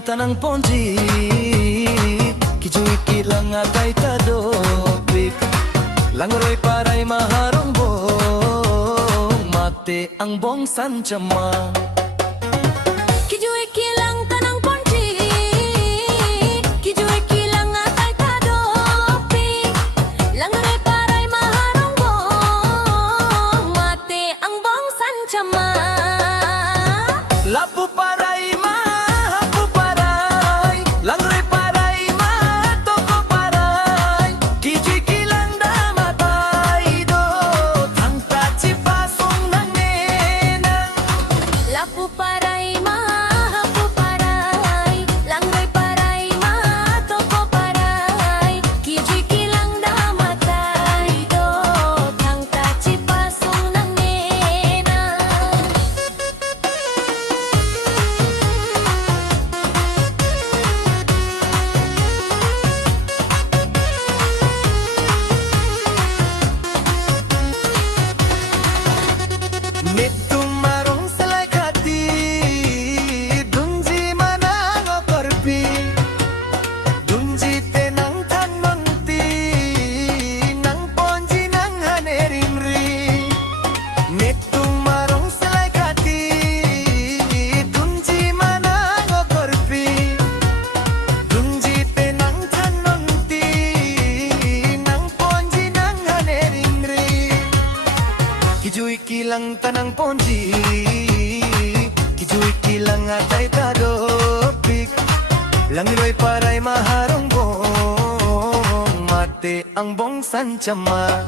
kilang tanang ponji, kijui kilang atay tadopik, langroy paray maharong bong, mate ang bong sancama. Kijui kilang tanang ponji, kijui kilang atay tadopik, langroy paray maharong bong, mate ang bong sancama. Lapu paray mahapu paray, langroy paray matoko paray, kijui kilang damatay do, tangka cipasong nangenang. Lapu paray mahapu paray, langroy paray matoko paray, kijui kilang damatay do, tangka cipasong nangenang. Nitum marong salay kati, dunji manang okorpi, dunji tenang tanonti, nang ponji nang hanerimri. Nitum marong salay kati, dunji manang okorpi, dunji tenang tanonti, nang ponji nang hanerimri. Kijui kilang tanang ponji, kijui kilang atay tadopik, langiloy paray maharong bong, mate ang bong sancama.